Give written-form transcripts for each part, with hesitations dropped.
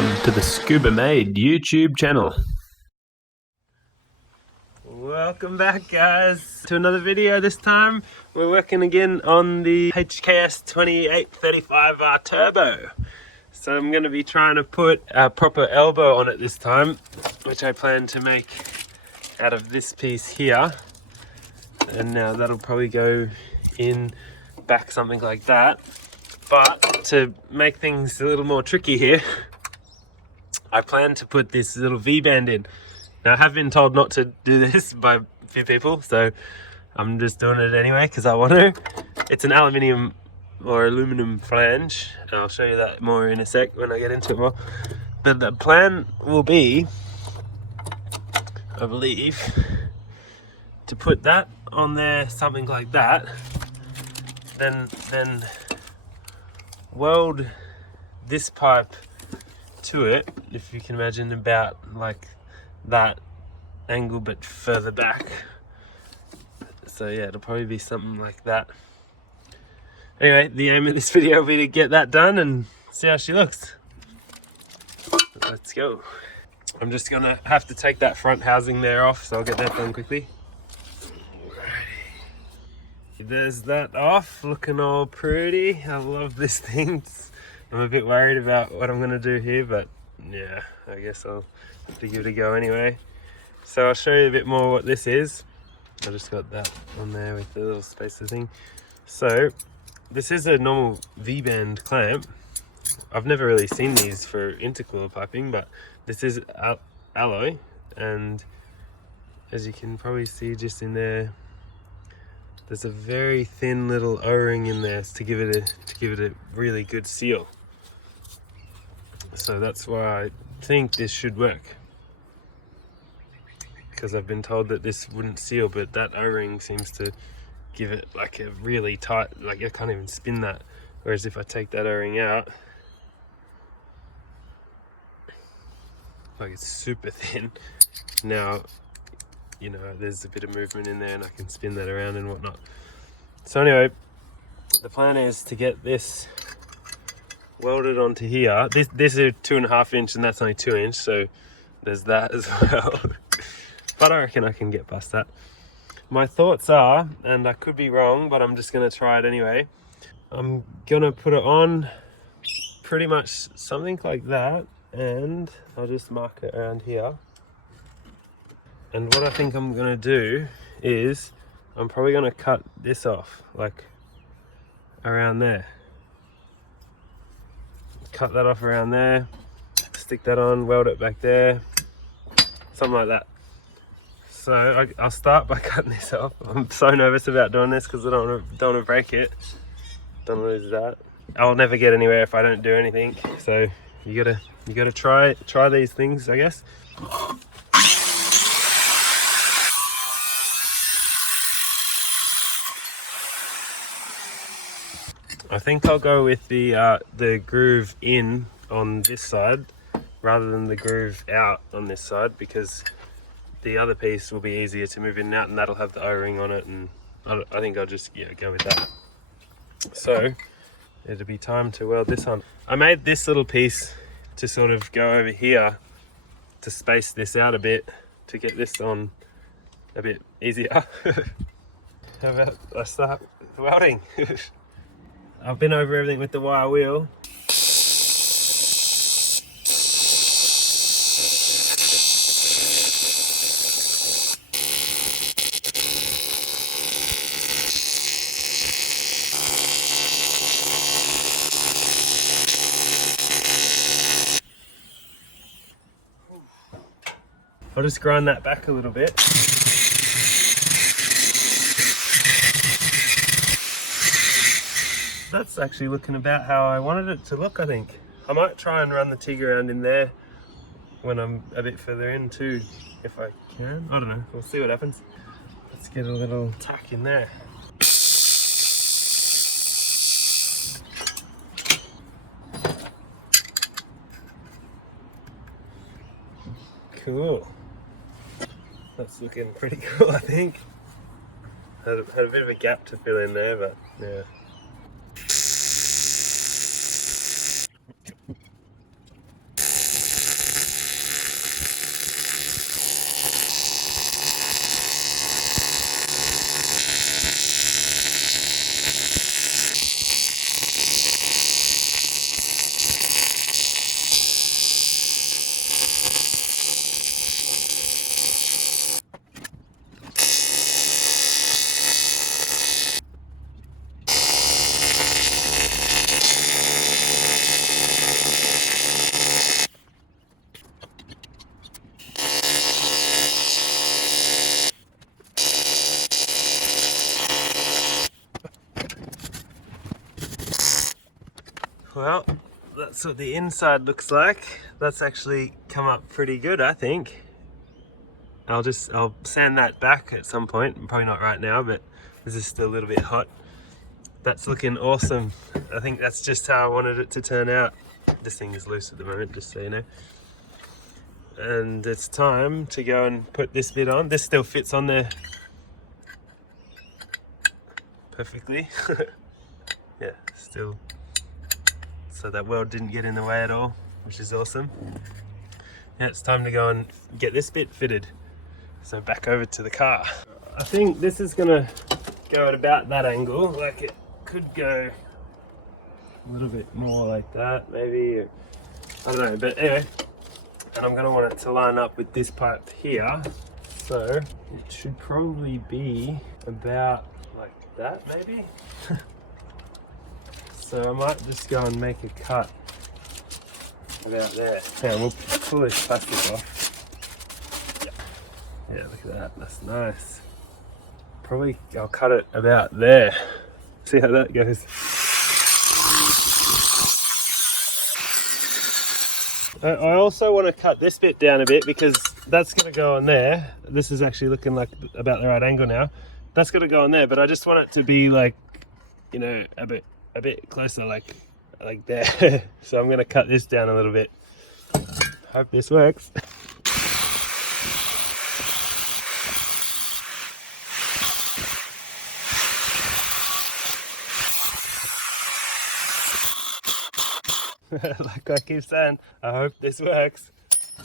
Welcome to the Scuba Made YouTube channel. Welcome back, guys, to another video. This time we're working again on the HKS 2835R turbo. So I'm going to be trying to put a proper elbow on it this time, which I plan to make out of this piece here. And now that'll probably go in back something like that. But to make things a little more tricky here, I plan to put this little V-band in. Now I have been told not to do this by a few people, so I'm just doing it anyway because I want to. It's an aluminium or aluminum flange, and I'll show you that more in a sec when I get into it more. But the plan will be, I believe, to put that on there, something like that, then weld this pipe to it, if you can imagine, about like that angle but further back. So yeah, it'll probably be something like that. Anyway, the aim of this video will be to get that done and see how she looks. Let's go. I'm just gonna have to take that front housing there off, so I'll get that done quickly. There's that off, looking all pretty. I love this thing. I'm a bit worried about what I'm gonna do here, but yeah, I guess I'll have to give it a go anyway. So I'll show you a bit more what this is. I just got that on there with the little spacer thing. So this is a normal V-band clamp. I've never really seen these for intercooler piping, but this is alloy, and as you can probably see just in there, there's a very thin little O-ring in there to give it a really good seal. So that's why I think this should work, because I've been told that this wouldn't seal, but that O-ring seems to give it like a really tight, like I can't even spin that. Whereas if I take that O-ring out, like it's super thin. Now, you know, there's a bit of movement in there and I can spin that around and whatnot. So anyway, the plan is to get this welded onto here. This is a 2.5 inch and that's only 2 inch, so there's that as well. But I reckon I can get past that. My thoughts are, and I could be wrong, but I'm just gonna try it anyway. I'm gonna put it on pretty much something like that, and I'll just mark it around here. And what I think I'm gonna do is I'm probably gonna cut this off, like around there. Cut that off around there, stick that on, weld it back there, something like that. So I'll start by cutting this off. I'm so nervous about doing this because I don't want to break it. Don't lose that. I'll never get anywhere if I don't do anything. So you gotta try these things, I guess. I think I'll go with the groove in on this side rather than the groove out on this side, because the other piece will be easier to move in and out, and that'll have the O-ring on it, and I think I'll just go with that. So it'll be time to weld this on. I made this little piece to sort of go over here to space this out a bit to get this on a bit easier. How about I start welding? I've been over everything with the wire wheel. I'll just grind that back a little bit. That's actually looking about how I wanted it to look, I think. I might try and run the TIG around in there when I'm a bit further in too, if I can. I don't know, we'll see what happens. Let's get a little tack in there. Cool. That's looking pretty cool, I think. Had a bit of a gap to fill in there, but yeah. Well, that's what the inside looks like. That's actually come up pretty good, I think. I'll sand that back at some point. Probably not right now, but this is still a little bit hot. That's looking awesome. I think that's just how I wanted it to turn out. This thing is loose at the moment, just so you know. And it's time to go and put this bit on. This still fits on there perfectly. Yeah, still. So that weld didn't get in the way at all, which is awesome. Yeah, it's time to go and get this bit fitted. So back over to the car. I think this is gonna go at about that angle. Like it could go a little bit more like that, maybe. I don't know, but anyway. And I'm gonna want it to line up with this pipe here. So it should probably be about like that, maybe. So I might just go and make a cut about there. Yeah, we'll pull this plastic off. Yeah, look at that, that's nice. Probably I'll cut it about there. See how that goes. I also want to cut this bit down a bit because that's going to go on there. This is actually looking like about the right angle now. That's going to go on there, but I just want it to be like, you know, a bit closer, like there. So I'm going to cut this down a little bit. Hope this works. Like I keep saying, I hope this works.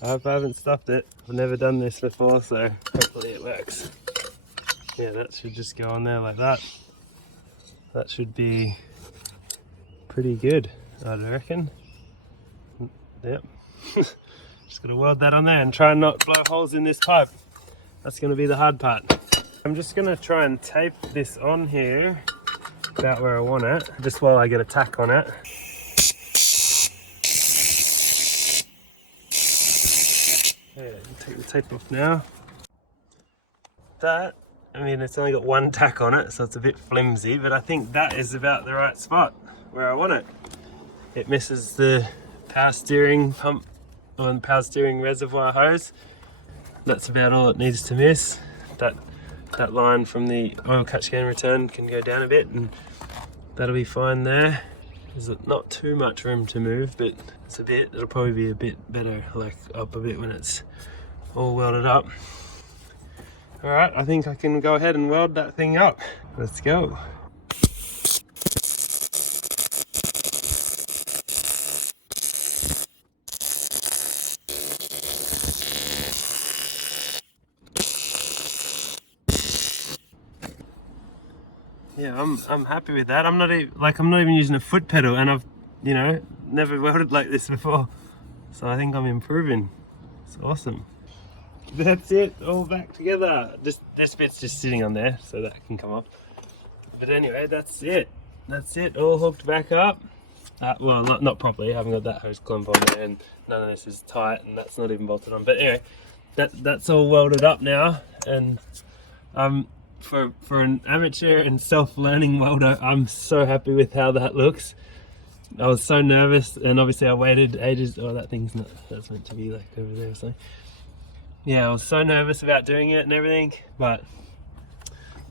I hope I haven't stuffed it. I've never done this before, so hopefully it works. Yeah, that should just go on there like that. That should be pretty good, I'd reckon. Yep. Just gotta weld that on there and try and not blow holes in this pipe. That's gonna be the hard part. I'm just gonna try and tape this on here about where I want it, just while I get a tack on it. Yeah, take the tape off now. That, I mean, it's only got one tack on it, so it's a bit flimsy, but I think that is about the right spot where I want it. It misses the power steering pump or the power steering reservoir hose. That's about all it needs to miss. That line from the oil catch can return can go down a bit, and that'll be fine there. There's not too much room to move, but it's a bit. It'll probably be a bit better, like up a bit when it's all welded up. All right, I think I can go ahead and weld that thing up. Let's go. Yeah, I'm happy with that. I'm not even using a foot pedal, and I've, you know, never welded like this before. So I think I'm improving. It's awesome. That's it, all back together. This bit's just sitting on there, so that can come off. But anyway, that's it. That's it, all hooked back up. Well, not properly. I haven't got that hose clamp on there, and none of this is tight, and that's not even bolted on. But anyway, that's all welded up now, and for an amateur and self-learning welder, I'm so happy with how that looks. I was so nervous, and obviously I waited ages. Oh, that's meant to be like over there or something. Yeah, I was so nervous about doing it and everything, but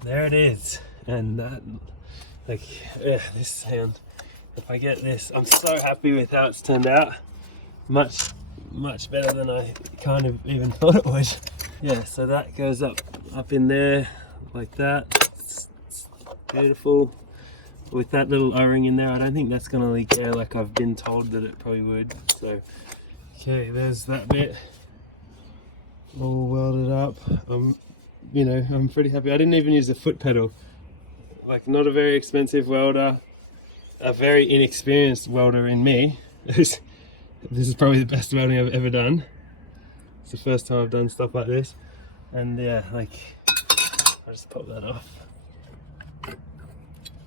there it is. And this sound, if I get this, I'm so happy with how it's turned out. Much better than I kind of even thought it would. Yeah, so that goes up in there like that. It's beautiful. With that little O-ring in there, I don't think that's gonna leak air like I've been told that it probably would. So, okay, there's that bit. All welded up. You know, I'm pretty happy. I didn't even use a foot pedal. Like, not a very expensive welder, a very inexperienced welder in me. This is probably the best welding I've ever done. It's the first time I've done stuff like this. And yeah, like, I'll just pop that off.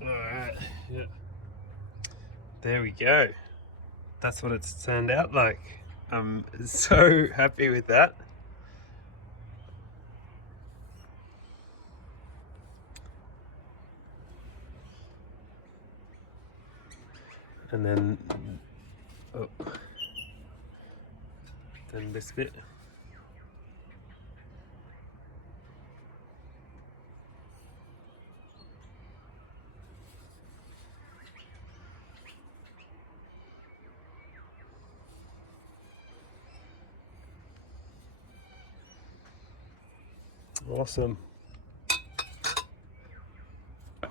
Alright, yeah. There we go. That's what it's turned out like. I'm so happy with that. and then then this bit. Awesome.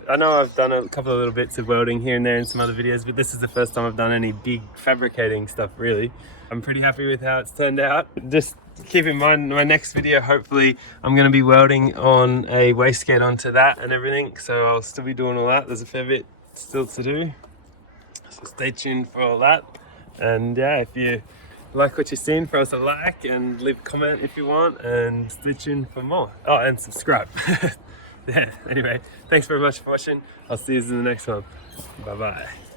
I know I've done a couple of little bits of welding here and there in some other videos, but this is the first time I've done any big fabricating stuff, really. I'm pretty happy with how it's turned out. Just keep in mind, my next video, hopefully, I'm going to be welding on a wastegate onto that and everything, so I'll still be doing all that. There's a fair bit still to do, so stay tuned for all that. And yeah, if you like what you've seen, throw us a like and leave a comment if you want, and stay tuned for more. Oh, and subscribe. Yeah, anyway, thanks very much for watching. I'll see you in the next one. Bye bye.